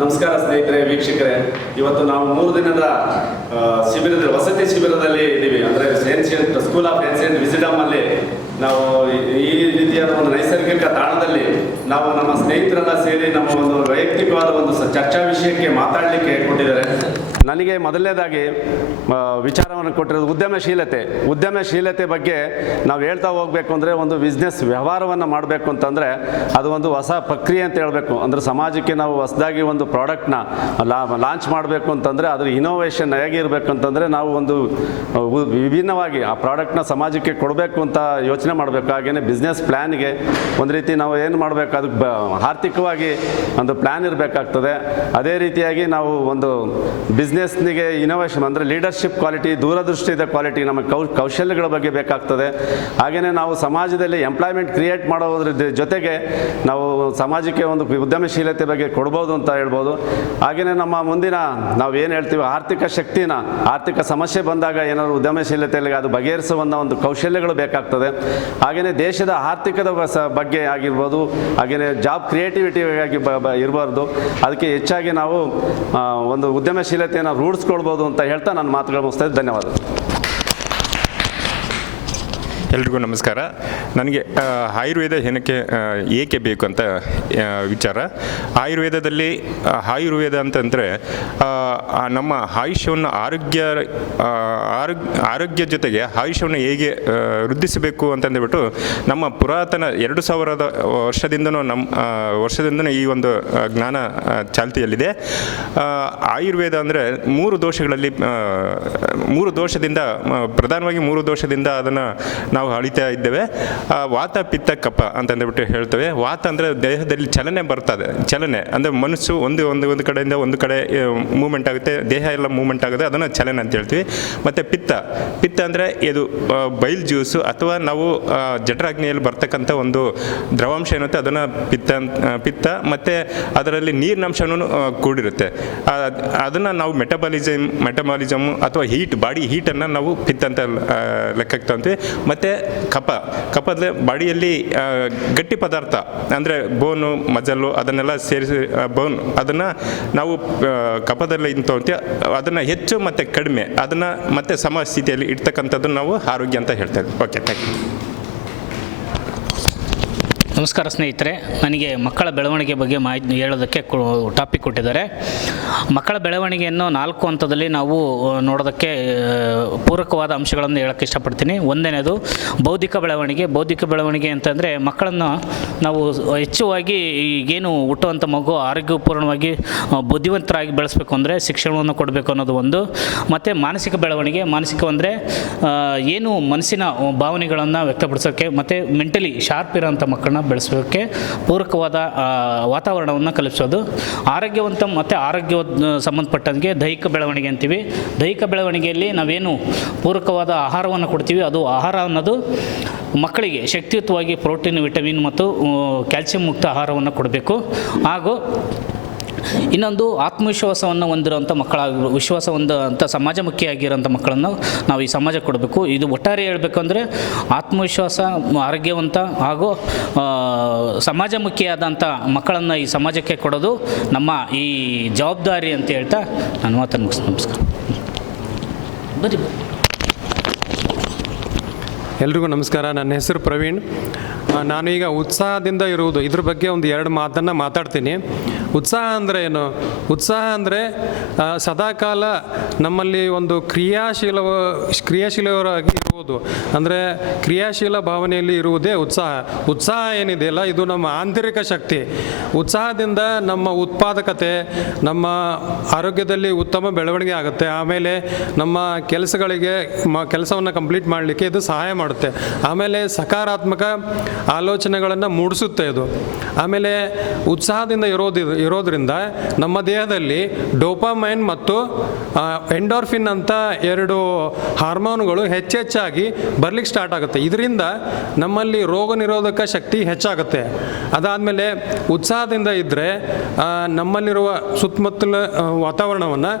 ನಮಸ್ಕಾರ ಸ್ನೇಹಿತರೆ, ವೀಕ್ಷಕರೇ. ಇವತ್ತು ನಾವು 3 ದಿನದ ಶಿಬಿರದಲ್ಲಿ, ವಸತಿ ಶಿಬಿರದಲ್ಲಿ ಇದ್ದೀವಿ. ಅಂದರೆ ಏನ್ಷಿಯಂಟ್ ಸ್ಕೂಲ್ ಆಫ್ ಏನ್ಷಿಯಂಟ್ ವಿಸಿಡಮ್ ಅಲ್ಲಿ ನಾವು ಈ ರೀತಿಯಾದ ಒಂದು ನೈಸರ್ಗಿಕ ತಾಣದಲ್ಲಿ ನಾವು ನಮ್ಮ ಸ್ನೇಹಿತರೆಲ್ಲ ಸೇರಿ ನಮ್ಮ ಒಂದು ವೈಯಕ್ತಿಕವಾದ ಒಂದು ಚರ್ಚಾ ವಿಷಯಕ್ಕೆ ಮಾತಾಡಲಿಕ್ಕೆ ಕೊಟ್ಟಿದ್ದಾರೆ. ನನಗೆ ಮೊದಲನೇದಾಗಿ ವಿಚಾರವನ್ನು ಕೊಟ್ಟಿರೋದು ಉದ್ಯಮಶೀಲತೆ ಬಗ್ಗೆ ನಾವು ಹೇಳ್ತಾ ಹೋಗಬೇಕು ಅಂದರೆ ಒಂದು ಬಿಸ್ನೆಸ್ ವ್ಯವಹಾರವನ್ನು ಮಾಡಬೇಕು ಅಂತಂದರೆ ಅದು ಒಂದು ಹೊಸ ಪ್ರಕ್ರಿಯೆ ಅಂತ ಹೇಳಬೇಕು. ಅಂದರೆ ಸಮಾಜಕ್ಕೆ ನಾವು ಹೊಸದಾಗಿ ಒಂದು ಪ್ರಾಡಕ್ಟ್ನ ಲಾಂಚ್ ಮಾಡಬೇಕು ಅಂತಂದರೆ ಅದ್ರ ಇನೋವೇಷನ್ ಹೇಗಿರಬೇಕು ಅಂತಂದರೆ ನಾವು ಒಂದು ವಿಭಿನ್ನವಾಗಿ ಆ ಪ್ರಾಡಕ್ಟ್ನ ಸಮಾಜಕ್ಕೆ ಕೊಡಬೇಕು ಅಂತ ಯೋಚನೆ ಮಾಡಬೇಕು. ಹಾಗೆಯೇ ಬಿಸ್ನೆಸ್ ಪ್ಲ್ಯಾನ್ಗೆ ಒಂದು ರೀತಿ ನಾವು ಏನು ಮಾಡಬೇಕು, ಅದಕ್ಕೆ ಆರ್ಥಿಕವಾಗಿ ಒಂದು ಪ್ಲ್ಯಾನ್ ಇರಬೇಕಾಗ್ತದೆ. ಅದೇ ರೀತಿಯಾಗಿ ನಾವು ಒಂದು ಬಿಸ್ನೆಸ್ನಿಗೆ ಇನೋವೇಷನ್ ಅಂದರೆ ಲೀಡರ್ಶಿಪ್ ಕ್ವಾಲಿಟಿ, ದೂರದೃಷ್ಟಿದ ಕ್ವಾಲಿಟಿ, ನಮ್ಮ ಕೌಶಲ್ಯಗಳ ಬಗ್ಗೆ ಬೇಕಾಗ್ತದೆ. ಹಾಗೆಯೇ ನಾವು ಸಮಾಜದಲ್ಲಿ ಎಂಪ್ಲಾಯ್ಮೆಂಟ್ ಕ್ರಿಯೇಟ್ ಮಾಡೋದ್ರ ಜೊತೆಗೆ ನಾವು ಸಮಾಜಕ್ಕೆ ಒಂದು ಉದ್ಯಮಶೀಲತೆ ಬಗ್ಗೆ ಕೊಡ್ಬೋದು ಅಂತ ಹೇಳ್ಬೋದು. ಹಾಗೆಯೇ ನಮ್ಮ ಮುಂದಿನ ನಾವು ಏನು ಹೇಳ್ತೀವಿ ಆರ್ಥಿಕ ಸಮಸ್ಯೆ ಬಂದಾಗ ಏನಾದರೂ ಉದ್ಯಮಶೀಲತೆಯಲ್ಲಿ ಅದು ಬಗೆಹರಿಸುವಂಥ ಒಂದು ಕೌಶಲ್ಯಗಳು ಬೇಕಾಗ್ತದೆ. ಹಾಗೆಯೇ ದೇಶದ ಆರ್ಥಿಕದ ಬಗ್ಗೆ ಆಗಿರ್ಬೋದು, ಹಾಗೆಯೇ ಜಾಬ್ ಕ್ರಿಯೇಟಿವಿಟಿ ಆಗಿ ಇರಬಾರ್ದು. ಅದಕ್ಕೆ ಹೆಚ್ಚಾಗಿ ನಾವು ಒಂದು ಉದ್ಯಮಶೀಲತೆಯನ್ನು ರೂಢಿಸ್ಕೊಳ್ಬೋದು ಅಂತ ಹೇಳ್ತಾ ನನ್ನ ಮಾತುಗಳು ಮುಗಿಸ್ತಾ ಇದ್ದೀನಿ. ಧನ್ಯವಾದ. ಎಲ್ರಿಗೂ ನಮಸ್ಕಾರ. ನನಗೆ ಆಯುರ್ವೇದ ಏಕೆ ಬೇಕು ಅಂತ ವಿಚಾರ. ಆಯುರ್ವೇದ ಅಂತಂದರೆ ನಮ್ಮ ಆಯುಷ್ಯವನ್ನು ಆರೋಗ್ಯ ಜೊತೆಗೆ ಆಯುಷ್ಯವನ್ನು ಹೇಗೆ ವೃದ್ಧಿಸಬೇಕು ಅಂತಂದ್ಬಿಟ್ಟು ನಮ್ಮ ಪುರಾತನ 2000 ವರ್ಷದಿಂದನೂ ಈ ಒಂದು ಜ್ಞಾನ ಚಾಲ್ತಿಯಲ್ಲಿದೆ. ಆಯುರ್ವೇದ ಅಂದರೆ 3 ದೋಷದಿಂದ ಪ್ರಧಾನವಾಗಿ 3 ದೋಷದಿಂದ ಅದನ್ನು ನಾವು ಅಳಿತಾ ಇದ್ದೇವೆ. ವಾತ, ಪಿತ್ತ, ಕಫ ಅಂತಂದ್ಬಿಟ್ಟು ಹೇಳ್ತೇವೆ. ವಾತ ಅಂದರೆ ದೇಹದಲ್ಲಿ ಚಲನೆ ಅಂದರೆ ಮನಸ್ಸು ಒಂದು ಕಡೆಯಿಂದ ಒಂದು ಕಡೆ ಮೂವ್ಮೆಂಟ್ ಆಗುತ್ತೆ, ದೇಹ ಎಲ್ಲ ಮೂವ್ಮೆಂಟ್ ಆಗುತ್ತೆ, ಅದನ್ನು ಚಲನೆ ಅಂತ ಹೇಳ್ತೀವಿ. ಮತ್ತು ಪಿತ್ತ ಅಂದರೆ ಇದು ಬೈಲ್ ಜ್ಯೂಸು ಅಥವಾ ನಾವು ಜಠರಾಗ್ನಿಯಲ್ಲಿ ಬರ್ತಕ್ಕಂಥ ಒಂದು ದ್ರವಾಂಶ ಏನುತ್ತೆ ಅದನ್ನು ಪಿತ್ತ ಮತ್ತು ಅದರಲ್ಲಿ ನೀರಿನಂಶನೂ ಕೂಡಿರುತ್ತೆ. ಅದನ್ನು ನಾವು ಮೆಟಬಾಲಿಸಮ್ ಅಥವಾ ಬಾಡಿ ಹೀಟನ್ನು ನಾವು ಪಿತ್ತ ಅಂತ ಲೆಕ್ಕಕ್ಕೆ ತಗೊಂತೀವಿ. ಮತ್ತು ಕಫದ ಬಾಡಿಯಲ್ಲಿ ಗಟ್ಟಿ ಪದಾರ್ಥ ಅಂದರೆ ಬೋನು, ಮಜಲು ಅದನ್ನೆಲ್ಲ ಸೇರಿಸಿ ಅದನ್ನು ನಾವು ಕಫದಲ್ಲಿ ತಗೊಳ್ತೀವಿ. ಅದನ್ನು ಹೆಚ್ಚು ಮತ್ತು ಕಡಿಮೆ ಅದನ್ನು ಮತ್ತೆ ಸಮ ಸ್ಥಿತಿಯಲ್ಲಿ ಇಡ್ತಕ್ಕಂಥದ್ದು ನಾವು ಆರೋಗ್ಯ ಅಂತ ಹೇಳ್ತಾ ಇದ್ದೀವಿ. Okay, thank you. ನಮಸ್ಕಾರ ಸ್ನೇಹಿತರೆ. ನನಗೆ ಮಕ್ಕಳ ಬೆಳವಣಿಗೆ ಬಗ್ಗೆ ಮಾಹಿತಿ ಹೇಳೋದಕ್ಕೆ ಟಾಪಿಕ್ ಕೊಟ್ಟಿದ್ದಾರೆ. ಮಕ್ಕಳ ಬೆಳವಣಿಗೆಯನ್ನು 4 ಹಂತದಲ್ಲಿ ನಾವು ನೋಡೋದಕ್ಕೆ ಪೂರಕವಾದ ಅಂಶಗಳನ್ನು ಹೇಳೋಕ್ಕೆ ಇಷ್ಟಪಡ್ತೀನಿ. ಒಂದನೇದು ಬೌದ್ಧಿಕ ಬೆಳವಣಿಗೆ ಅಂತಂದರೆ ಮಕ್ಕಳನ್ನು ನಾವು ಹೆಚ್ಚುವಾಗಿ ಈಗೇನು ಹುಟ್ಟುವಂಥ ಮಗು ಆರೋಗ್ಯಪೂರ್ಣವಾಗಿ ಬುದ್ಧಿವಂತರಾಗಿ ಬೆಳೆಸಬೇಕು ಅಂದರೆ ಶಿಕ್ಷಣವನ್ನು ಕೊಡಬೇಕು ಅನ್ನೋದು ಒಂದು. ಮತ್ತು ಮಾನಸಿಕ ಅಂದರೆ ಏನು ಮನಸ್ಸಿನ ಭಾವನೆಗಳನ್ನು ವ್ಯಕ್ತಪಡಿಸೋಕ್ಕೆ ಮತ್ತು ಮೆಂಟಲಿ ಶಾರ್ಪ್ ಇರೋಂಥ ಮಕ್ಕಳನ್ನ ಬೆಳೆಸೋಕ್ಕೆ ಪೂರಕವಾದ ವಾತಾವರಣವನ್ನು ಕಲ್ಪಿಸೋದು. ಆರೋಗ್ಯವಂತ ಮತ್ತು ಆರೋಗ್ಯ ಸಂಬಂಧಪಟ್ಟಂಗೆ ದೈಹಿಕ ಬೆಳವಣಿಗೆ ಅಂತೀವಿ. ದೈಹಿಕ ಬೆಳವಣಿಗೆಯಲ್ಲಿ ನಾವೇನು ಪೂರಕವಾದ ಆಹಾರವನ್ನು ಕೊಡ್ತೀವಿ, ಅದು ಆಹಾರ ಅನ್ನೋದು ಮಕ್ಕಳಿಗೆ ಶಕ್ತಿಯುತವಾಗಿ ಪ್ರೋಟೀನ್, ವಿಟಮಿನ್ ಮತ್ತು ಕ್ಯಾಲ್ಸಿಯಂ ಮುಕ್ತ ಆಹಾರವನ್ನು ಕೊಡಬೇಕು. ಹಾಗೂ ಇನ್ನೊಂದು ಆತ್ಮವಿಶ್ವಾಸವನ್ನು ಹೊಂದಿರುವಂಥ ವಿಶ್ವಾಸ ಹೊಂದುವಂಥ ಸಮಾಜಮುಖಿಯಾಗಿರೋಂಥ ಮಕ್ಕಳನ್ನು ನಾವು ಈ ಸಮಾಜಕ್ಕೆ ಕೊಡಬೇಕು. ಇದು ಒಟ್ಟಾರೆ ಹೇಳಬೇಕಂದ್ರೆ ಆತ್ಮವಿಶ್ವಾಸ, ಆರೋಗ್ಯವಂತ ಹಾಗೂ ಸಮಾಜಮುಖಿಯಾದಂಥ ಮಕ್ಕಳನ್ನು ಈ ಸಮಾಜಕ್ಕೆ ಕೊಡೋದು ನಮ್ಮ ಈ ಜವಾಬ್ದಾರಿ ಅಂತ ಹೇಳ್ತಾ ನಾನು ಮಾತನ್ನು ಮುಗಿಸ್ತೀನಿ. ನಮಸ್ಕಾರ. ಬನ್ನಿ. ಎಲ್ರಿಗೂ ನಮಸ್ಕಾರ. ನನ್ನ ಹೆಸರು ಪ್ರವೀಣ್. ನಾನು ಈಗ ಉತ್ಸಾಹದಿಂದ ಇರುವುದು ಇದ್ರ ಬಗ್ಗೆ ಒಂದು 2 ಮಾತನ್ನು ಮಾತಾಡ್ತೀನಿ. ಉತ್ಸಾಹ ಅಂದರೆ ಏನು? ಉತ್ಸಾಹ ಅಂದರೆ ಸದಾಕಾಲ ನಮ್ಮಲ್ಲಿ ಒಂದು ಕ್ರಿಯಾಶೀಲವರಾಗಿ ಇರುವುದು, ಅಂದರೆ ಕ್ರಿಯಾಶೀಲ ಭಾವನೆಯಲ್ಲಿ ಇರುವುದೇ ಉತ್ಸಾಹ ಏನಿದೆಯಲ್ಲ, ಇದು ನಮ್ಮ ಆಂತರಿಕ ಶಕ್ತಿ. ಉತ್ಸಾಹದಿಂದ ನಮ್ಮ ಉತ್ಪಾದಕತೆ, ನಮ್ಮ ಆರೋಗ್ಯದಲ್ಲಿ ಉತ್ತಮ ಬೆಳವಣಿಗೆ ಆಗುತ್ತೆ. ಆಮೇಲೆ ನಮ್ಮ ಕೆಲಸವನ್ನು ಕಂಪ್ಲೀಟ್ ಮಾಡಲಿಕ್ಕೆ ಇದು ಸಹಾಯ ಮಾಡುತ್ತೆ. ಆಮೇಲೆ ಸಕಾರಾತ್ಮಕ ಆಲೋಚನೆಗಳನ್ನು ಮೂಡಿಸುತ್ತೆ ಇದು. ಆಮೇಲೆ ಉತ್ಸಾಹದಿಂದ ಇರೋದ್ರಿಂದ ನಮ್ಮ ದೇಹದಲ್ಲಿ ಡೋಪಾಮೈನ್ ಮತ್ತು ಎಂಡೋರ್ಫಿನ್ ಅಂತ 2 ಹಾರ್ಮೋನ್ಗಳು ಹೆಚ್ಚಾಗಿ ಬರ್ಲಿಕ್ಕೆ ಸ್ಟಾರ್ಟ್ ಆಗುತ್ತೆ. ಇದರಿಂದ ನಮ್ಮಲ್ಲಿ ರೋಗ ನಿರೋಧಕ ಶಕ್ತಿ ಹೆಚ್ಚಾಗುತ್ತೆ. ಅದಾದಮೇಲೆ ಉತ್ಸಾಹದಿಂದ ಇದ್ದರೆ ನಮ್ಮಲ್ಲಿರುವ ಸುತ್ತಮುತ್ತಲ ವಾತಾವರಣವನ್ನು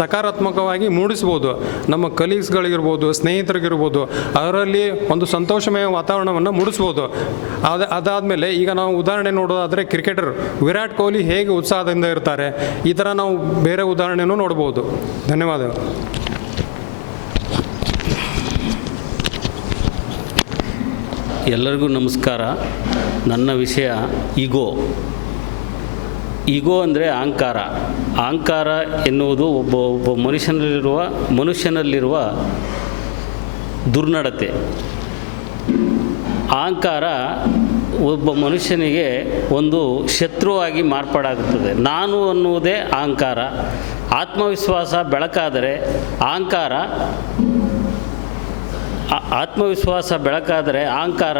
ಸಕಾರಾತ್ಮಕವಾಗಿ ಮೂಡಿಸ್ಬೋದು. ನಮ್ಮ ಕಲೀಗ್ಸ್ಗಳಿಗಿರ್ಬೋದು, ಸ್ನೇಹಿತರಿಗಿರ್ಬೋದು, ಅವರಲ್ಲಿ ಒಂದು ಸಂತೋಷಮಯ ವಾತಾವರಣವನ್ನು ಮೂಡಿಸ್ಬೋದು. ಅದಾದಮೇಲೆ ಈಗ ನಾವು ಉದಾಹರಣೆ ನೋಡೋದಾದರೆ ಕ್ರಿಕೆಟರ್ ವಿರಾಟ್ ಕೊಹ್ಲಿ ದೀಪಾವಳಿ ಹೇಗೆ ಉತ್ಸಾಹದಿಂದ ಇರ್ತಾರೆ, ಈ ಥರ ನಾವು ಬೇರೆ ಉದಾಹರಣೆನೂ ನೋಡ್ಬೋದು. ಧನ್ಯವಾದಗಳು. ಎಲ್ಲರಿಗೂ ನಮಸ್ಕಾರ. ನನ್ನ ವಿಷಯ ಈಗೋ ಅಂದರೆ ಅಹಂಕಾರ. ಅಹಂಕಾರ ಎನ್ನುವುದು ಒಬ್ಬ ಮನುಷ್ಯನಲ್ಲಿರುವ ದುರ್ನಡತೆ. ಅಹಂಕಾರ ಒಬ್ಬ ಮನುಷ್ಯನಿಗೆ ಒಂದು ಶತ್ರುವಾಗಿ ಮಾರ್ಪಾಡಾಗುತ್ತದೆ. ನಾನು ಅನ್ನುವುದೇ ಅಹಂಕಾರ. ಆತ್ಮವಿಶ್ವಾಸ ಬೆಳಕಾದರೆ ಅಹಂಕಾರ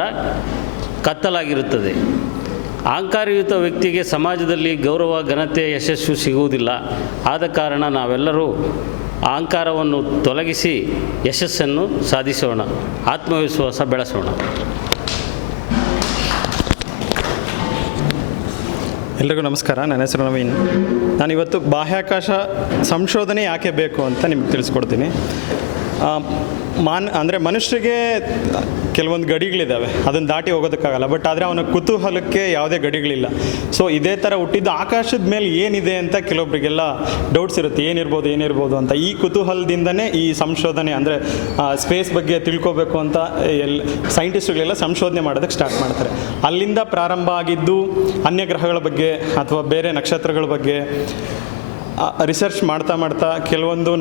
ಕತ್ತಲಾಗಿರುತ್ತದೆ. ಅಹಂಕಾರಯುತ ವ್ಯಕ್ತಿಗೆ ಸಮಾಜದಲ್ಲಿ ಗೌರವ, ಘನತೆ, ಯಶಸ್ಸು ಸಿಗುವುದಿಲ್ಲ. ಆದ ಕಾರಣ ನಾವೆಲ್ಲರೂ ಅಹಂಕಾರವನ್ನು ತೊಲಗಿಸಿ ಯಶಸ್ಸನ್ನು ಸಾಧಿಸೋಣ, ಆತ್ಮವಿಶ್ವಾಸ ಬೆಳೆಸೋಣ. ಎಲ್ರಿಗೂ ನಮಸ್ಕಾರ. ನನ್ನ ಹೆಸರು ನವೀನ್. ನಾನಿವತ್ತು ಬಾಹ್ಯಾಕಾಶ ಸಂಶೋಧನೆ ಯಾಕೆ ಬೇಕು ಅಂತ ನಿಮ್ಗೆ ತಿಳಿಸ್ಕೊಡ್ತೀನಿ. ಅಂದರೆ ಮನುಷ್ಯರಿಗೆ ಕೆಲವೊಂದು ಗಡಿಗಳಿದ್ದಾವೆ, ಅದನ್ನು ದಾಟಿ ಹೋಗೋದಕ್ಕಾಗಲ್ಲ. ಬಟ್ ಆದರೆ ಅವನ ಕುತೂಹಲಕ್ಕೆ ಯಾವುದೇ ಗಡಿಗಳಿಲ್ಲ. ಸೊ ಇದೇ ಥರ ಹುಟ್ಟಿದ್ದು ಆಕಾಶದ ಮೇಲೆ ಏನಿದೆ ಅಂತ ಕೆಲವೊಬ್ಬರಿಗೆಲ್ಲ ಡೌಟ್ಸ್ ಇರುತ್ತೆ, ಏನಿರ್ಬೋದು ಅಂತ. ಈ ಕುತೂಹಲದಿಂದನೇ ಈ ಸಂಶೋಧನೆ, ಅಂದರೆ ಸ್ಪೇಸ್ ಬಗ್ಗೆ ತಿಳ್ಕೊಬೇಕು ಅಂತ ಸೈಂಟಿಸ್ಟ್ಗಳೆಲ್ಲ ಸಂಶೋಧನೆ ಮಾಡೋದಕ್ಕೆ ಸ್ಟಾರ್ಟ್ ಮಾಡ್ತಾರೆ. ಅಲ್ಲಿಂದ ಪ್ರಾರಂಭ ಆಗಿದ್ದು ಅನ್ಯ ಗ್ರಹಗಳ ಬಗ್ಗೆ ಅಥವಾ ಬೇರೆ ನಕ್ಷತ್ರಗಳ ಬಗ್ಗೆ ರಿಸರ್ಚ್ ಮಾಡ್ತಾ ಕೆಲವೊಂದು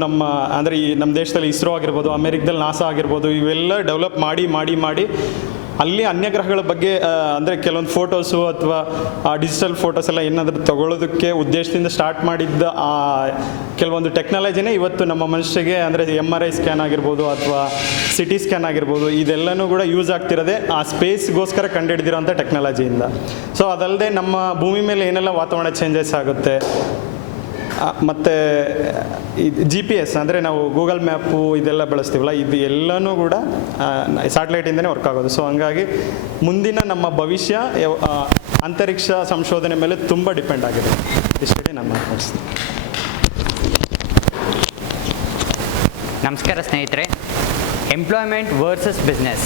ಅಂದರೆ ಈ ನಮ್ಮ ದೇಶದಲ್ಲಿ ಇಸ್ರೋ ಆಗಿರ್ಬೋದು, ಅಮೇರಿಕದಲ್ಲಿ ನಾಸಾ ಆಗಿರ್ಬೋದು, ಇವೆಲ್ಲ ಡೆವಲಪ್ ಮಾಡಿ ಅಲ್ಲಿ ಅನ್ಯ ಗ್ರಹಗಳ ಬಗ್ಗೆ ಅಂದರೆ ಕೆಲವೊಂದು ಫೋಟೋಸು ಅಥವಾ ಡಿಜಿಟಲ್ ಫೋಟೋಸ್ ಎಲ್ಲ ಏನಾದರೂ ತಗೊಳ್ಳೋದಕ್ಕೆ ಉದ್ದೇಶದಿಂದ ಸ್ಟಾರ್ಟ್ ಮಾಡಿದ್ದ ಕೆಲವೊಂದು ಟೆಕ್ನಾಲಜಿನೇ ಇವತ್ತು ನಮ್ಮ ಮನುಷ್ಯರಿಗೆ, ಅಂದರೆ MRI ಸ್ಕ್ಯಾನ್ ಆಗಿರ್ಬೋದು ಅಥವಾ CT ಸ್ಕ್ಯಾನ್ ಆಗಿರ್ಬೋದು, ಇದೆಲ್ಲನೂ ಕೂಡ ಯೂಸ್ ಆಗ್ತಿರೋದೆ ಆ ಸ್ಪೇಸ್ಗೋಸ್ಕರ ಕಂಡುಹಿಡಿದಿರೋಂಥ ಟೆಕ್ನಾಲಜಿಯಿಂದ. ಸೊ ಅದಲ್ಲದೆ ನಮ್ಮ ಭೂಮಿ ಮೇಲೆ ಏನೆಲ್ಲ ವಾತಾವರಣ ಚೇಂಜಸ್ ಆಗುತ್ತೆ, ಮತ್ತು GPS ಅಂದರೆ ನಾವು ಗೂಗಲ್ ಮ್ಯಾಪು ಇದೆಲ್ಲ ಬಳಸ್ತೀವಲ್ಲ, ಇದು ಎಲ್ಲನೂ ಕೂಡ ಸ್ಯಾಟಲೈಟಿಂದನೇ ವರ್ಕ್ ಆಗೋದು. ಸೊ ಹಂಗಾಗಿ ಮುಂದಿನ ನಮ್ಮ ಭವಿಷ್ಯ ಅಂತರಿಕ್ಷ ಸಂಶೋಧನೆ ಮೇಲೆ ತುಂಬ ಡಿಪೆಂಡ್ ಆಗಿದೆ. ಇಷ್ಟೇ ನಾನು ಮಾತಾಡ್ತೀನಿ. ನಮಸ್ಕಾರ ಸ್ನೇಹಿತರೆ. Employment versus business.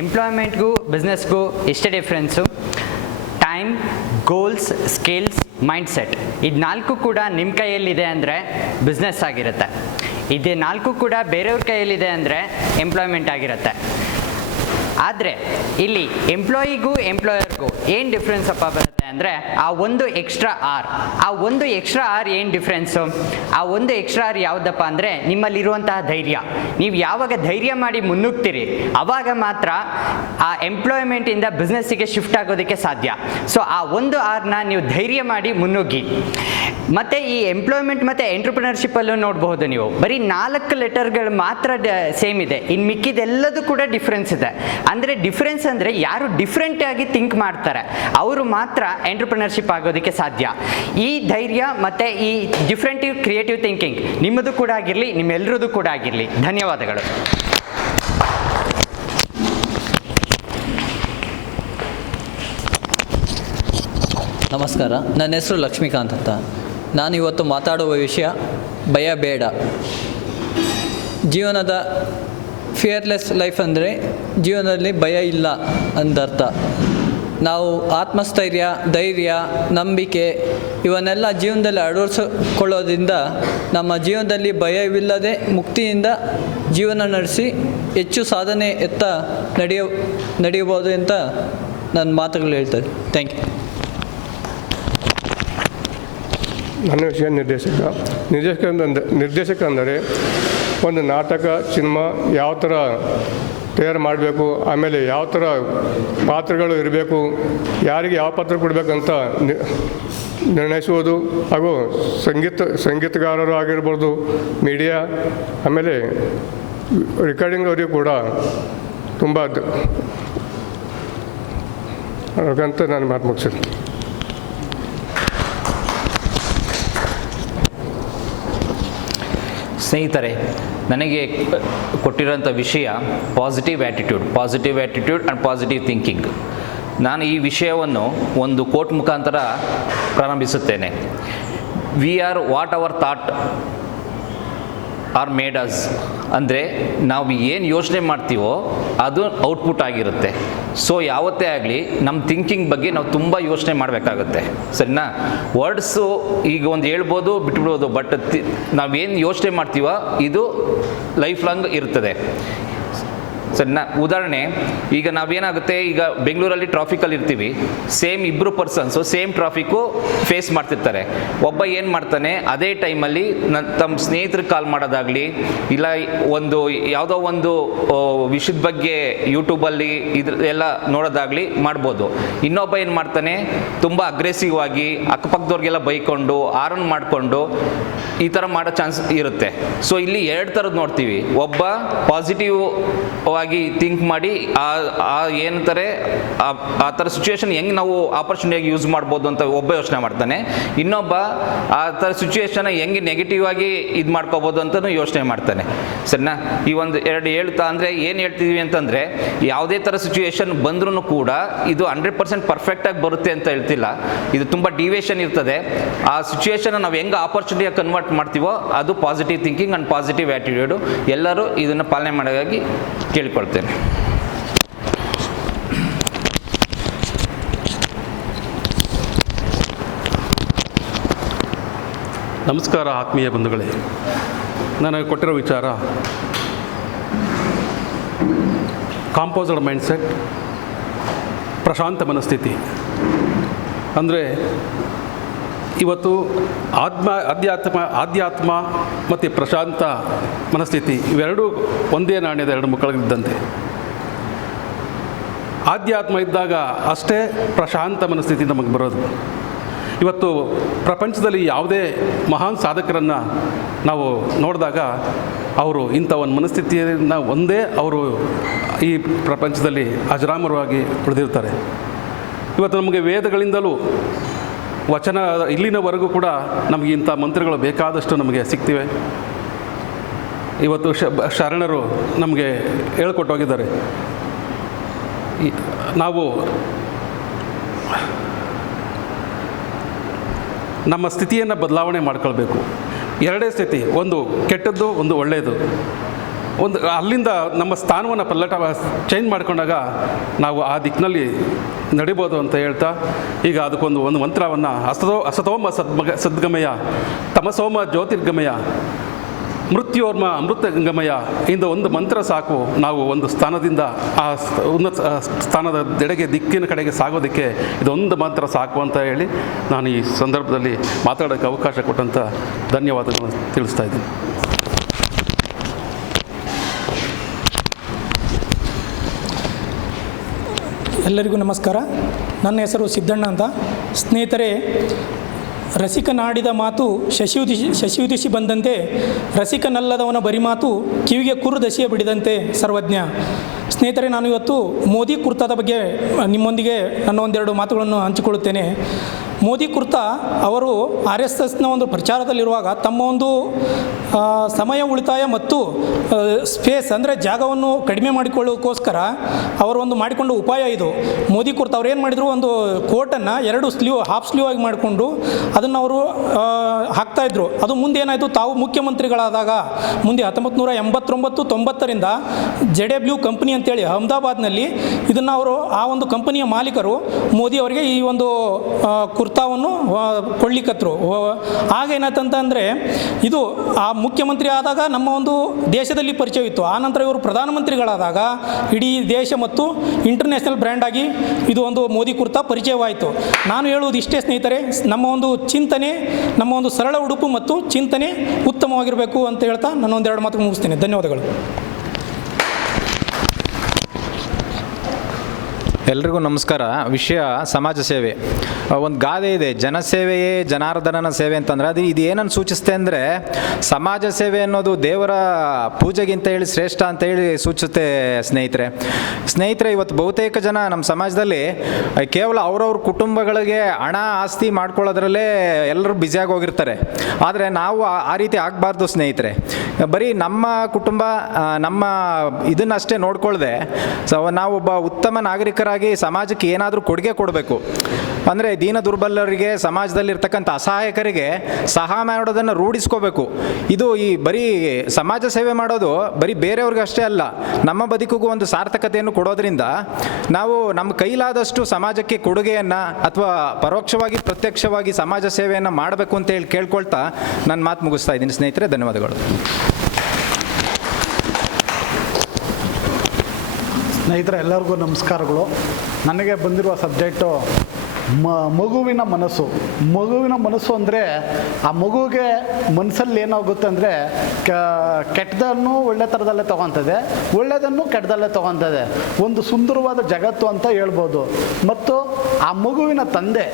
ಎಂಪ್ಲಾಯ್ಮೆಂಟ್ಗೂ ಬಿಸ್ನೆಸ್ಗೂ ಇಷ್ಟೇ difference. Time, goals, skills, mindset, ಇದು 4 ಕೂಡ ನಿಮ್ಮ ಕೈಯಲ್ಲಿದೆ ಅಂದರೆ ಬಿಸ್ನೆಸ್ ಆಗಿರುತ್ತೆ. ಇದೇ 4 ಕೂಡ ಬೇರೆಯವ್ರ ಕೈಯಲ್ಲಿದೆ ಅಂದರೆ ಎಂಪ್ಲಾಯ್ಮೆಂಟ್ ಆಗಿರುತ್ತೆ. ಆದರೆ ಇಲ್ಲಿ ಎಂಪ್ಲಾಯಿಗೂ ಎಂಪ್ಲಾಯರ್ಗೂ ಏನು ಡಿಫ್ರೆನ್ಸ್ ಅಪ್ಪ ಬರುತ್ತೆ ಅಂದರೆ ಆ ಒಂದು ಎಕ್ಸ್ಟ್ರಾ ಆರ್ ಏನು ಡಿಫ್ರೆನ್ಸು? ಆ ಒಂದು ಎಕ್ಸ್ಟ್ರಾ ಆರ್ ಯಾವುದಪ್ಪ ಅಂದರೆ ನಿಮ್ಮಲ್ಲಿರುವಂತಹ ಧೈರ್ಯ. ನೀವು ಯಾವಾಗ ಧೈರ್ಯ ಮಾಡಿ ಮುನ್ನುಗ್ತೀರಿ ಆವಾಗ ಮಾತ್ರ ಆ ಎಂಪ್ಲಾಯ್ಮೆಂಟಿಂದ ಬಿಸ್ನೆಸ್ಸಿಗೆ ಶಿಫ್ಟ್ ಆಗೋದಕ್ಕೆ ಸಾಧ್ಯ. ಸೊ ಆ ಒಂದು ಆರ್ನ ನೀವು ಧೈರ್ಯ ಮಾಡಿ ಮುನ್ನುಗ್ಗಿ. ಮತ್ತು ಈ ಎಂಪ್ಲಾಯ್ಮೆಂಟ್ ಮತ್ತು ಎಂಟ್ರಪ್ರಿನರ್ಶಿಪ್ಪಲ್ಲೂ ನೋಡಬಹುದು, ನೀವು ಬರೀ 4 ಲೆಟರ್ಗಳು ಮಾತ್ರ ಸೇಮ್ ಇದೆ, ಇನ್ನು ಮಿಕ್ಕಿದೆಲ್ಲದೂ ಕೂಡ ಡಿಫ್ರೆನ್ಸ್ ಇದೆ. ಅಂದರೆ ಡಿಫ್ರೆನ್ಸ್ ಅಂದರೆ ಯಾರು ಡಿಫ್ರೆಂಟ್ ಆಗಿ ಥಿಂಕ್ ಮಾಡ್ತಾರೆ ಅವರು ಮಾತ್ರ ಎಂಟ್ರಪ್ರಿನರ್ಶಿಪ್ ಆಗೋದಕ್ಕೆ ಸಾಧ್ಯ. ಈ ಧೈರ್ಯ ಮತ್ತು ಈ ಡಿಫ್ರೆಂಟಿವ್ ಕ್ರಿಯೇಟಿವ್ ಥಿಂಕಿಂಗ್ ನಿಮ್ಮದು ಕೂಡ ಆಗಿರಲಿ, ನಿಮ್ಮೆಲ್ಲರದು ಕೂಡ ಆಗಿರಲಿ. ಧನ್ಯವಾದಗಳು. ನಮಸ್ಕಾರ. ನನ್ನ ಹೆಸರು ಲಕ್ಷ್ಮೀಕಾಂತ್ ಅಂತ. ನಾನಿವತ್ತು ಮಾತಾಡುವ ವಿಷಯ ಭಯ ಬೇಡ. ಜೀವನದ ಫಿಯರ್ಲೆಸ್ ಲೈಫ್ ಅಂದರೆ ಜೀವನದಲ್ಲಿ ಭಯ ಇಲ್ಲ ಅಂದರ್ಥ. ನಾವು ಆತ್ಮಸ್ಥೈರ್ಯ, ಧೈರ್ಯ, ನಂಬಿಕೆ ಇವನ್ನೆಲ್ಲ ಜೀವನದಲ್ಲಿ ಅಳವಡಿಸಿಕೊಳ್ಳೋದ್ರಿಂದ ನಮ್ಮ ಜೀವನದಲ್ಲಿ ಭಯವಿಲ್ಲದೆ ಮುಕ್ತಿಯಿಂದ ಜೀವನ ನಡೆಸಿ ಹೆಚ್ಚು ಸಾಧನೆ ನಡೆಯಬಹುದು ಅಂತ ನನ್ನ ಮಾತುಗಳು ಹೇಳ್ತಾರೆ. Thank you. ನನ್ನ ವಿಷಯ ನಿರ್ದೇಶಕ ಅಂದರೆ ಒಂದು ನಾಟಕ, ಸಿನಿಮಾ ಯಾವ ಥರ ತಯಾರು ಮಾಡಬೇಕು, ಆಮೇಲೆ ಯಾವ ಥರ ಪಾತ್ರಗಳು ಇರಬೇಕು, ಯಾರಿಗೆ ಯಾವ ಪಾತ್ರ ಕೊಡಬೇಕಂತ ನಿರ್ಣಯಿಸುವುದು, ಹಾಗೂ ಸಂಗೀತಗಾರರು ಆಗಿರ್ಬೋದು, ಮೀಡಿಯಾ, ಆಮೇಲೆ ರೆಕಾರ್ಡಿಂಗ್ ಅವರಿಗೂ ಕೂಡ ತುಂಬ ಅಂತ ನಾನು ಮಾತು ಮುಗಿಸಿದೆ. ಸ್ನೇಹಿತರೆ, ನನಗೆ ಕೊಟ್ಟಿರೋಂಥ ವಿಷಯ positive attitude and positive thinking. ನಾನು ಈ ವಿಷಯವನ್ನು ಒಂದು ಕೋಟ್ ಮುಖಾಂತರ ಪ್ರಾರಂಭಿಸುತ್ತೇನೆ. We are what hour thought are made us. ಅಂದರೆ ನಾವು ಏನು ಯೋಚನೆ ಮಾಡ್ತೀವೋ ಅದು ಔಟ್ಪುಟ್ ಆಗಿರುತ್ತೆ. ಸೊ ಯಾವತ್ತೇ ಆಗಲಿ ನಮ್ಮ ಥಿಂಕಿಂಗ್ ಬಗ್ಗೆ ನಾವು ತುಂಬ ಯೋಚನೆ ಮಾಡಬೇಕಾಗುತ್ತೆ, ಸರಿನಾ? ವರ್ಡ್ಸು ಈಗ ಒಂದು ಹೇಳ್ಬೋದು ಬಿಟ್ಬಿಡ್ಬೋದು, ಬಟ್ ನಾವೇನು ಯೋಚನೆ ಮಾಡ್ತೀವೋ ಇದು ಲೈಫ್ ಲಾಂಗ್ ಇರ್ತದೆ, ಸರಿನಾ? ಉದಾಹರಣೆ, ಈಗ ನಾವೇನಾಗುತ್ತೆ, ಈಗ ಬೆಂಗಳೂರಲ್ಲಿ ಟ್ರಾಫಿಕಲ್ಲಿ ಇರ್ತೀವಿ, ಸೇಮ್ ಇಬ್ಬರು ಪರ್ಸನ್ಸು ಸೇಮ್ ಟ್ರಾಫಿಕ್ಕು ಫೇಸ್ ಮಾಡ್ತಿರ್ತಾರೆ. ಒಬ್ಬ ಏನು ಮಾಡ್ತಾನೆ, ಅದೇ ಟೈಮಲ್ಲಿ ತಮ್ಮ ಸ್ನೇಹಿತರಿಗೆ ಕಾಲ್ ಮಾಡೋದಾಗಲಿ, ಇಲ್ಲ ಒಂದು ಯಾವುದೋ ಒಂದು ವಿಷಯದ ಬಗ್ಗೆ ಯೂಟ್ಯೂಬಲ್ಲಿ ಎಲ್ಲ ನೋಡೋದಾಗಲಿ ಮಾಡ್ಬೋದು. ಇನ್ನೊಬ್ಬ ಏನು ಮಾಡ್ತಾನೆ, ತುಂಬ ಅಗ್ರೆಸಿವ್ ಆಗಿ ಅಕ್ಕಪಕ್ಕದವ್ರಿಗೆಲ್ಲ ಬೈಕೊಂಡು ಆರನ್ ಮಾಡಿಕೊಂಡು ಈ ಥರ ಮಾಡೋ ಚಾನ್ಸ್ ಇರುತ್ತೆ. ಸೊ ಇಲ್ಲಿ ಎರಡು ಥರದ್ದು ನೋಡ್ತೀವಿ. ಒಬ್ಬ ಪಾಸಿಟಿವ್ ಆಗಿ ಥಿಂಕ್ ಮಾಡಿ ಏನಂತಾರೆ ಆ ಥರ ಸಿಚುವೇಶನ್ ಹೆಂಗೆ ನಾವು ಆಪರ್ಚುನಿಟಿಯಾಗಿ ಯೂಸ್ ಮಾಡ್ಬೋದು ಅಂತ ಒಬ್ಬ ಯೋಚನೆ ಮಾಡ್ತಾನೆ. ಇನ್ನೊಬ್ಬ ಆ ಥರ ಸಿಚುವೇಶನ್ ಹೆಂಗೆ ನೆಗೆಟಿವ್ ಆಗಿ ಇದು ಮಾಡ್ಕೋಬೋದು ಅಂತಲೂ ಯೋಚನೆ ಮಾಡ್ತಾನೆ, ಸರಿನಾ? ಈ ಒಂದು ಎರಡು ಹೇಳ್ತಾ ಅಂದರೆ ಏನು ಹೇಳ್ತಿದ್ವಿ ಅಂತಂದರೆ, ಯಾವುದೇ ಥರ ಸಿಚುವೇಶನ್ ಬಂದ್ರೂ ಕೂಡ ಇದು 100% ಪರ್ಫೆಕ್ಟಾಗಿ ಬರುತ್ತೆ ಅಂತ ಹೇಳ್ತಿಲ್ಲ. ಇದು ತುಂಬ ಡಿವಿಯೇಷನ್ ಇರ್ತದೆ. ಆ ಸಿಚುವೇಶನ್ ನಾವು ಹೆಂಗೆ ಆಪರ್ಚುನಿಟಿಯಾಗಿ ಕನ್ವರ್ಟ್ ಮಾಡ್ತೀವೋ ಅದು positive thinking and positive attitude. ಎಲ್ಲರೂ ಇದನ್ನು ಪಾಲನೆ ಮಾಡೋದಾಗಿ ಕೇಳಿಕೊಳ್ತೇನೆ. ನಮಸ್ಕಾರ ಆತ್ಮೀಯ ಬಂಧುಗಳೇ. ನನಗೆ ಕೊಟ್ಟಿರೋ ವಿಚಾರ ಕಾಂಪೋಸ್ಡ್ ಮೈಂಡ್ಸೆಟ್, ಪ್ರಶಾಂತ ಮನಸ್ಥಿತಿ. ಅಂದರೆ ಇವತ್ತು ಆಧ್ಯಾತ್ಮ ಮತ್ತು ಪ್ರಶಾಂತ ಮನಸ್ಥಿತಿ ಇವೆರಡೂ ಒಂದೇ ನಾಣ್ಯದ ಎರಡು ಮುಖಗಳಿದ್ದಂತೆ. ಆಧ್ಯಾತ್ಮ ಇದ್ದಾಗ ಅಷ್ಟೇ ಪ್ರಶಾಂತ ಮನಸ್ಥಿತಿ ನಮಗೆ ಬರೋದು. ಇವತ್ತು ಪ್ರಪಂಚದಲ್ಲಿ ಯಾವುದೇ ಮಹಾನ್ ಸಾಧಕರನ್ನು ನಾವು ನೋಡಿದಾಗ ಅವರು ಇಂಥ ಒಂದು ಮನಸ್ಥಿತಿಯನ್ನು ಒಂದೇ ಅವರು ಈ ಪ್ರಪಂಚದಲ್ಲಿ ಅಜರಾಮರವಾಗಿ ಉಳಿದಿರ್ತಾರೆ. ಇವತ್ತು ನಮಗೆ ವೇದಗಳಿಂದಲೂ ವಚನ ಇಲ್ಲಿನವರೆಗೂ ಕೂಡ ನಮಗೆ ಇಂಥ ಮಂತ್ರಗಳು ಬೇಕಾದಷ್ಟು ನಮಗೆ ಸಿಗ್ತಿವೆ. ಇವತ್ತು ಶರಣರು ನಮಗೆ ಹೇಳ್ಕೊಟ್ಟು ಹೋಗಿದ್ದಾರೆ. ನಾವು ನಮ್ಮ ಸ್ಥಿತಿಯನ್ನು ಬದಲಾವಣೆ ಮಾಡ್ಕೊಳ್ಬೇಕು. ಎರಡೇ ಸ್ಥಿತಿ, ಒಂದು ಕೆಟ್ಟದ್ದು, ಒಂದು ಒಳ್ಳೆಯದು. ಒಂದು ಅಲ್ಲಿಂದ ನಮ್ಮ ಸ್ಥಾನವನ್ನು ಚೇಂಜ್ ಮಾಡ್ಕೊಂಡಾಗ ನಾವು ಆ ದಿಕ್ಕಿನಲ್ಲಿ ನಡಿಬೋದು ಅಂತ ಹೇಳ್ತಾ, ಈಗ ಅದಕ್ಕೊಂದು ಮಂತ್ರವನ್ನು ಅಸತೋಮ ಸದ್ಗಮಯ, ತಮಸೋಮ ಜ್ಯೋತಿರ್ಗಮಯ, ಮೃತ್ಯೋರ್ಮ ಅಮೃತಗಮಯ ಇಂದ ಒಂದು ಮಂತ್ರ ಸಾಕು ನಾವು ಒಂದು ಸ್ಥಾನದಿಂದ ಆ ಉನ್ನತ ಸ್ಥಾನದ ದಿಕ್ಕಿನ ಕಡೆಗೆ ಸಾಗೋದಕ್ಕೆ ಇದೊಂದು ಮಂತ್ರ ಸಾಕು ಅಂತ ಹೇಳಿ ನಾನು ಈ ಸಂದರ್ಭದಲ್ಲಿ ಮಾತಾಡೋಕ್ಕೆ ಅವಕಾಶ ಕೊಟ್ಟಂಥ ಧನ್ಯವಾದಗಳನ್ನು ತಿಳಿಸ್ತಾ ಇದ್ದೀನಿ. ಎಲ್ಲರಿಗೂ ನಮಸ್ಕಾರ. ನನ್ನ ಹೆಸರು ಸಿದ್ದಣ್ಣ ಅಂತ. ಸ್ನೇಹಿತರೆ, ರಸಿಕನಾಡಿದ ಮಾತು ಶಶಿಯುದಿಸಿ ಬಂದಂತೆ, ರಸಿಕನಲ್ಲದವನ ಬರಿ ಮಾತು ಕಿವಿಗೆ ಕುರುದಶಿಯ ಬಿಡಿದಂತೆ ಸರ್ವಜ್ಞ. ಸ್ನೇಹಿತರೆ, ನಾನು ಇವತ್ತು ಮೋದಿ ಕುರ್ತಾದ ಬಗ್ಗೆ ನಿಮ್ಮೊಂದಿಗೆ ನನ್ನ ಒಂದೆರಡು ಮಾತುಗಳನ್ನು ಹಂಚಿಕೊಳ್ಳುತ್ತೇನೆ. ಮೋದಿ ಕುರ್ತಾ ಅವರು RSSನ ಒಂದು ಪ್ರಚಾರದಲ್ಲಿರುವಾಗ ತಮ್ಮ ಒಂದು ಸಮಯ ಉಳಿತಾಯ ಮತ್ತು ಸ್ಪೇಸ್ ಅಂದರೆ ಜಾಗವನ್ನು ಕಡಿಮೆ ಮಾಡಿಕೊಳ್ಳೋಕ್ಕೋಸ್ಕರ ಅವರು ಒಂದು ಮಾಡಿಕೊಂಡ ಉಪಾಯ ಇದು. ಮೋದಿ ಕುರ್ತಾ ಅವ್ರು ಏನು ಮಾಡಿದರು, ಒಂದು ಕೋಟನ್ನು 2 ಹಾಫ್ ಸ್ಲೀವ್ ಆಗಿ ಮಾಡಿಕೊಂಡು ಅದನ್ನು ಅವರು ಹಾಕ್ತಾಯಿದ್ರು. ಅದು ಮುಂದೆ ಏನಾಯಿತು, ತಾವು ಮುಖ್ಯಮಂತ್ರಿಗಳಾದಾಗ ಮುಂದೆ 1989-90ರಿಂದ JW ಕಂಪನಿ ಅಂತೇಳಿ ಅಹಮದಾಬಾದ್ನಲ್ಲಿ ಇದನ್ನು ಅವರು ಆ ಒಂದು ಕಂಪನಿಯ ಮಾಲೀಕರು ಮೋದಿ ಅವರಿಗೆ ಈ ಒಂದು ಕುರ್ತಾವನ್ನು ಕೊಳ್ಳಿಕತ್ರು. ಆಗ ಏನಾಯ್ತಂತಂದರೆ, ಇದು ಆ ಮುಖ್ಯಮಂತ್ರಿ ಆದಾಗ ನಮ್ಮ ಒಂದು ದೇಶದಲ್ಲಿ ಪರಿಚಯವಿತ್ತು. ಆನಂತರ ಇವರು ಪ್ರಧಾನಮಂತ್ರಿಗಳಾದಾಗ ಇಡೀ ದೇಶ ಮತ್ತು ಇಂಟರ್ನ್ಯಾಷನಲ್ ಬ್ರ್ಯಾಂಡ್ ಆಗಿ ಇದು ಒಂದು ಮೋದಿ ಕುರ್ತಾ ಪರಿಚಯವಾಯಿತು. ನಾನು ಹೇಳುವುದು ಇಷ್ಟೇ ಸ್ನೇಹಿತರೆ, ನಮ್ಮ ಒಂದು ಚಿಂತನೆ, ನಮ್ಮ ಒಂದು ಸರಳ ಉಡುಪು ಮತ್ತು ಚಿಂತನೆ ಉತ್ತಮವಾಗಿರಬೇಕು ಅಂತ ಹೇಳ್ತಾ ನಾನು ಒಂದೆರಡು ಮಾತು ಮುಗಿಸ್ತೇನೆ. ಧನ್ಯವಾದಗಳು. ಎಲ್ರಿಗೂ ನಮಸ್ಕಾರ. ವಿಷಯ ಸಮಾಜ ಸೇವೆ. ಒಂದು ಗಾದೆ ಇದೆ, ಜನಸೇವೆಯೇ ಜನಾರ್ದನನ ಸೇವೆ ಅಂತಂದರೆ ಇದು ಏನನ್ನು ಸೂಚಿಸುತ್ತೆ ಅಂದರೆ, ಸಮಾಜ ಸೇವೆ ಅನ್ನೋದು ದೇವರ ಪೂಜೆಗಿಂತ ಹೇಳಿ ಶ್ರೇಷ್ಠ ಅಂತ ಹೇಳಿ ಸೂಚಿಸುತ್ತೆ ಸ್ನೇಹಿತರೆ. ಇವತ್ತು ಬಹುತೇಕ ಜನ ನಮ್ಮ ಸಮಾಜದಲ್ಲಿ ಕೇವಲ ಅವ್ರವ್ರ ಕುಟುಂಬಗಳಿಗೆ ಹಣ ಆಸ್ತಿ ಮಾಡ್ಕೊಳ್ಳೋದ್ರಲ್ಲೇ ಎಲ್ಲರೂ ಬ್ಯುಸಿಯಾಗಿ ಹೋಗಿರ್ತಾರೆ. ಆದರೆ ನಾವು ಆ ರೀತಿ ಆಗಬಾರ್ದು ಸ್ನೇಹಿತರೆ. ಬರೀ ನಮ್ಮ ಕುಟುಂಬ ನಮ್ಮ ಇದನ್ನಷ್ಟೇ ನೋಡ್ಕೊಳ್ದೆ ನಾವೊಬ್ಬ ಉತ್ತಮ ನಾಗರಿಕರಾಗಿ ಸಮಾಜಕ್ಕೆ ಏನಾದರೂ ಕೊಡುಗೆ ಕೊಡಬೇಕು. ಅಂದರೆ ದೀನ ದುರ್ಬಲರಿಗೆ, ಸಮಾಜದಲ್ಲಿರ್ತಕ್ಕಂಥ ಅಸಹಾಯಕರಿಗೆ ಸಹಾಯ ಮಾಡೋದನ್ನು ರೂಢಿಸ್ಕೋಬೇಕು. ಇದು ಈ ಬರೀ ಸಮಾಜ ಸೇವೆ ಮಾಡೋದು ಬರೀ ಬೇರೆಯವ್ರಿಗೆ ಅಷ್ಟೇ ಅಲ್ಲ, ನಮ್ಮ ಬದುಕಿಗೂ ಒಂದು ಸಾರ್ಥಕತೆಯನ್ನು ಕೊಡೋದ್ರಿಂದ ನಾವು ನಮ್ಮ ಕೈಲಾದಷ್ಟು ಸಮಾಜಕ್ಕೆ ಕೊಡುಗೆಯನ್ನು ಅಥವಾ ಪರೋಕ್ಷವಾಗಿ ಪ್ರತ್ಯಕ್ಷವಾಗಿ ಸಮಾಜ ಸೇವೆಯನ್ನು ಮಾಡಬೇಕು ಅಂತ ಹೇಳಿ ಕೇಳ್ಕೊಳ್ತಾ ನನ್ನ ಮಾತು ಮುಗಿಸ್ತಾ ಇದ್ದೀನಿ ಸ್ನೇಹಿತರೆ. ಧನ್ಯವಾದಗಳು. ಸ್ನೇಹಿತರೆ ಎಲ್ಲರಿಗೂ ನಮಸ್ಕಾರಗಳು. ನನಗೆ ಬಂದಿರುವ ಸಬ್ಜೆಕ್ಟು ಮಗುವಿನ ಮನಸ್ಸು. ಮಗುವಿನ ಮನಸ್ಸು ಅಂದರೆ ಆ ಮಗುವಿಗೆ ಮನಸ್ಸಲ್ಲಿ ಏನಾಗುತ್ತೆ ಅಂದರೆ ಕೆಟ್ಟದನ್ನು ಒಳ್ಳೆ ಥರದಲ್ಲೇ ತೊಗೊತದೆ, ಒಳ್ಳೆಯದನ್ನು ಕೆಟ್ಟದಲ್ಲೇ ತೊಗೊತದೆ. ಒಂದು ಸುಂದರವಾದ ಜಗತ್ತು ಅಂತ ಹೇಳ್ಬೋದು. ಮತ್ತು ಆ ಮಗುವಿನ ತಂದೆ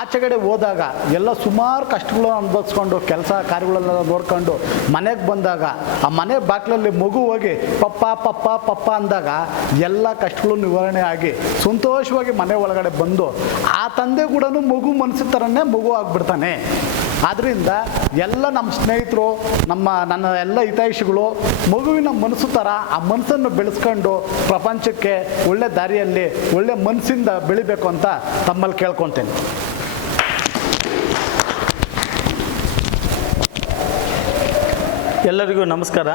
ಆಚೆಗಡೆ ಹೋದಾಗ ಎಲ್ಲ ಸುಮಾರು ಕಷ್ಟಗಳು ಅನುಭವಿಸ್ಕೊಂಡು ಕೆಲಸ ಕಾರ್ಯಗಳೆಲ್ಲ ನೋಡ್ಕೊಂಡು ಮನೆಗೆ ಬಂದಾಗ ಆ ಮನೆ ಬಾಗಿಲಲ್ಲಿ ಮಗು ಹೋಗಿ ಪಪ್ಪ ಪಪ್ಪ ಪಪ್ಪ ಅಂದಾಗ ಎಲ್ಲ ಕಷ್ಟಗಳು ನಿವಾರಣೆ ಆಗಿ ಸಂತೋಷವಾಗಿ ಮನೆ ಒಳಗಡೆ ಬಂದು ಆ ತಂದೆ ಕೂಡ ಮಗು ಮನಸ್ಸು ಥರನೇ ಮಗು ಆಗಿಬಿಡ್ತಾನೆ. ಆದ್ದರಿಂದ ಎಲ್ಲ ನಮ್ಮ ಸ್ನೇಹಿತರು, ನನ್ನ ಎಲ್ಲ ಹಿತೈಷಿಗಳು ಮಗುವಿನ ಮನಸ್ಸು ಥರ ಆ ಮನಸ್ಸನ್ನು ಬೆಳೆಸ್ಕೊಂಡು ಪ್ರಪಂಚಕ್ಕೆ ಒಳ್ಳೆ ದಾರಿಯಲ್ಲಿ ಒಳ್ಳೆ ಮನಸ್ಸಿಂದ ಬೆಳಿಬೇಕು ಅಂತ ತಮ್ಮಲ್ಲಿ ಕೇಳ್ಕೊತೇನೆ. ಎಲ್ಲರಿಗೂ ನಮಸ್ಕಾರ.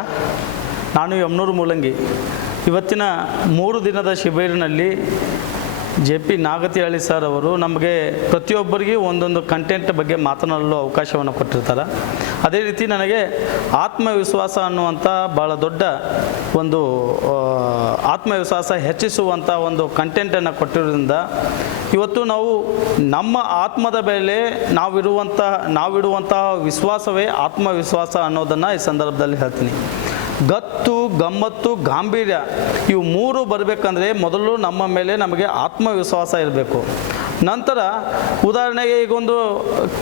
ನಾನು ಯಮನೂರು ಮೂಲಂಗಿ. ಇವತ್ತಿನ 3 ದಿನದ ಶಿಬಿರಿನಲ್ಲಿ JP ನಾಗತಿಹಳ್ಳಿ ಸರ್ ಅವರು ನಮಗೆ ಪ್ರತಿಯೊಬ್ಬರಿಗೂ ಒಂದೊಂದು ಕಂಟೆಂಟ್ ಬಗ್ಗೆ ಮಾತನಾಡಲು ಅವಕಾಶವನ್ನು ಕೊಟ್ಟಿರ್ತಾರೆ. ಅದೇ ರೀತಿ ನನಗೆ ಆತ್ಮವಿಶ್ವಾಸ ಅನ್ನುವಂಥ ಭಾಳ ದೊಡ್ಡ ಒಂದು ಆತ್ಮವಿಶ್ವಾಸ ಹೆಚ್ಚಿಸುವಂಥ ಒಂದು ಕಂಟೆಂಟನ್ನು ಕೊಟ್ಟಿರೋದ್ರಿಂದ ಇವತ್ತು ನಾವು ನಮ್ಮ ಆತ್ಮದ ಮೇಲೆ ನಾವಿಡುವಂತಹ ವಿಶ್ವಾಸವೇ ಆತ್ಮವಿಶ್ವಾಸ ಅನ್ನೋದನ್ನು ಈ ಸಂದರ್ಭದಲ್ಲಿ ಹೇಳ್ತೀನಿ. ಗತ್ತು, ಗಮ್ಮತ್ತು, ಗಾಂಭೀರ್ಯ ಇವು 3 ಬರಬೇಕಂದ್ರೆ ಮೊದಲು ನಮ್ಮ ಮೇಲೆ ನಮಗೆ ಆತ್ಮವಿಶ್ವಾಸ ಇರಬೇಕು. ನಂತರ ಉದಾಹರಣೆಗೆ ಈಗ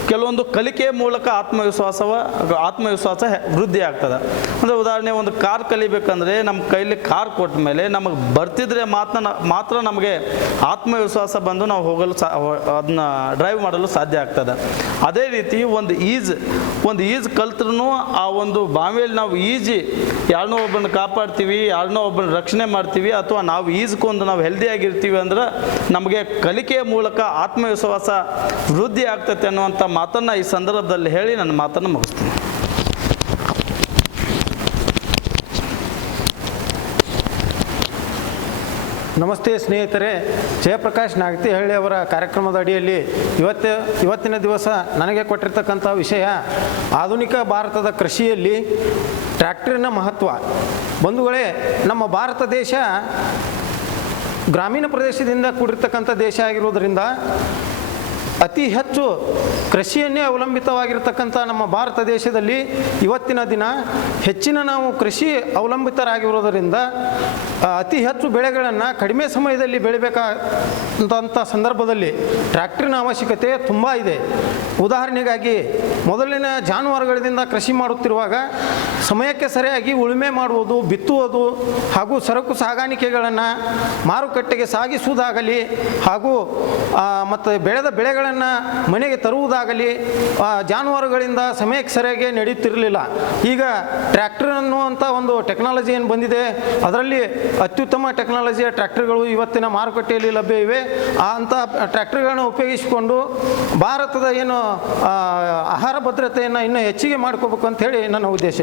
ಕೆಲವೊಂದು ಕಲಿಕೆ ಮೂಲಕ ಆತ್ಮವಿಶ್ವಾಸ ವೃದ್ಧಿ ಆಗ್ತದೆ. ಅಂದರೆ ಉದಾಹರಣೆ ಒಂದು ಕಾರ್ ಕಲಿಬೇಕಂದ್ರೆ ನಮ್ಮ ಕೈಲಿ ಕಾರ್ ಕೊಟ್ಟ ಮೇಲೆ ನಮಗೆ ಬರ್ತಿದ್ರೆ ಮಾತ್ರ ನಮಗೆ ಆತ್ಮವಿಶ್ವಾಸ ಬಂದು ನಾವು ಹೋಗಲು ಅದನ್ನ ಡ್ರೈವ್ ಮಾಡಲು ಸಾಧ್ಯ ಆಗ್ತದೆ. ಅದೇ ರೀತಿ ಒಂದು ಈಜ್ ಕಲ್ತ್ರೂ ಆ ಒಂದು ಬಾವಿಯಲ್ಲಿ ನಾವು ಈಜಿ ಯಾರನ್ನೋ ಒಬ್ಬನ ಕಾಪಾಡ್ತೀವಿ, ಯಾರನ್ನೋ ಒಬ್ಬನ ರಕ್ಷಣೆ ಮಾಡ್ತೀವಿ, ಅಥವಾ ನಾವು ಈಜ್ಕೊಂಡು ನಾವು ಹೆಲ್ದಿಯಾಗಿರ್ತೀವಿ ಅಂದ್ರೆ ನಮಗೆ ಕಲಿಕೆಯ ಮೂಲಕ ಆತ್ಮವಿಶ್ವಾಸ ವೃದ್ಧಿ ಆಗ್ತೈತೆ ಅನ್ನುವಂಥ ಮಾತನ್ನು ಈ ಸಂದರ್ಭದಲ್ಲಿ ಹೇಳಿ ನನ್ನ ಮಾತನ್ನು ಮುಗಿಸ್ತೀನಿ. ನಮಸ್ತೆ ಸ್ನೇಹಿತರೆ. ಜಯಪ್ರಕಾಶ್ ನಾಗತಿಹಳ್ಳಿ ಅವರ ಕಾರ್ಯಕ್ರಮದ ಅಡಿಯಲ್ಲಿ ಇವತ್ತಿನ ದಿವಸ ನನಗೆ ಕೊಟ್ಟಿರ್ತಕ್ಕಂಥ ವಿಷಯ ಆಧುನಿಕ ಭಾರತದ ಕೃಷಿಯಲ್ಲಿ ಟ್ರ್ಯಾಕ್ಟರಿನ ಮಹತ್ವ. ಬಂಧುಗಳೇ, ನಮ್ಮ ಭಾರತ ದೇಶ ಗ್ರಾಮೀಣ ಪ್ರದೇಶದಿಂದ ಕೂಡಿರ್ತಕ್ಕಂಥ ದೇಶ ಆಗಿರೋದ್ರಿಂದ ಅತಿ ಹೆಚ್ಚು ಕೃಷಿಯನ್ನೇ ಅವಲಂಬಿತವಾಗಿರ್ತಕ್ಕಂಥ ನಮ್ಮ ಭಾರತ ದೇಶದಲ್ಲಿ ಇವತ್ತಿನ ದಿನ ಹೆಚ್ಚಿನ ನಾವು ಕೃಷಿ ಅವಲಂಬಿತರಾಗಿರೋದರಿಂದ ಅತಿ ಹೆಚ್ಚು ಬೆಳೆಗಳನ್ನು ಕಡಿಮೆ ಸಮಯದಲ್ಲಿ ಬೆಳಿಬೇಕಾದಂಥ ಸಂದರ್ಭದಲ್ಲಿ ಟ್ರ್ಯಾಕ್ಟರಿನ ಅವಶ್ಯಕತೆ ತುಂಬ ಇದೆ. ಉದಾಹರಣೆಗಾಗಿ ಮೊದಲಿನ ಜಾನುವಾರುಗಳಿಂದ ಕೃಷಿ ಮಾಡುತ್ತಿರುವಾಗ ಸಮಯಕ್ಕೆ ಸರಿಯಾಗಿ ಉಳುಮೆ ಮಾಡುವುದು, ಬಿತ್ತುವುದು ಹಾಗೂ ಸರಕು ಸಾಗಾಣಿಕೆಗಳನ್ನು ಮಾರುಕಟ್ಟೆಗೆ ಸಾಗಿಸುವುದಾಗಲಿ ಹಾಗೂ ಮತ್ತು ಬೆಳೆದ ಬೆಳೆಗಳನ್ನು ಮನೆಗೆ ತರುವುದಾಗಲಿ ಜಾನುವಾರುಗಳಿಂದ ಸಮಯಕ್ಕೆ ಸರಿಯಾಗಿ ನಡೆಯುತ್ತಿರಲಿಲ್ಲ. ಈಗ ಟ್ರ್ಯಾಕ್ಟರ್ ಅನ್ನುವಂಥ ಒಂದು ಟೆಕ್ನಾಲಜಿ ಏನು ಬಂದಿದೆ, ಅದರಲ್ಲಿ ಅತ್ಯುತ್ತಮ ಟೆಕ್ನಾಲಜಿಯ ಟ್ರ್ಯಾಕ್ಟರ್ಗಳು ಇವತ್ತಿನ ಮಾರುಕಟ್ಟೆಯಲ್ಲಿ ಲಭ್ಯ ಇವೆ. ಅಂಥ ಟ್ರ್ಯಾಕ್ಟರ್ಗಳನ್ನು ಉಪಯೋಗಿಸಿಕೊಂಡು ಭಾರತದ ಏನು ಆಹಾರ ಭದ್ರತೆಯನ್ನು ಇನ್ನೂ ಹೆಚ್ಚಿಗೆ ಮಾಡ್ಕೋಬೇಕು ಅಂತ ಹೇಳಿ ನನ್ನ ಉದ್ದೇಶ.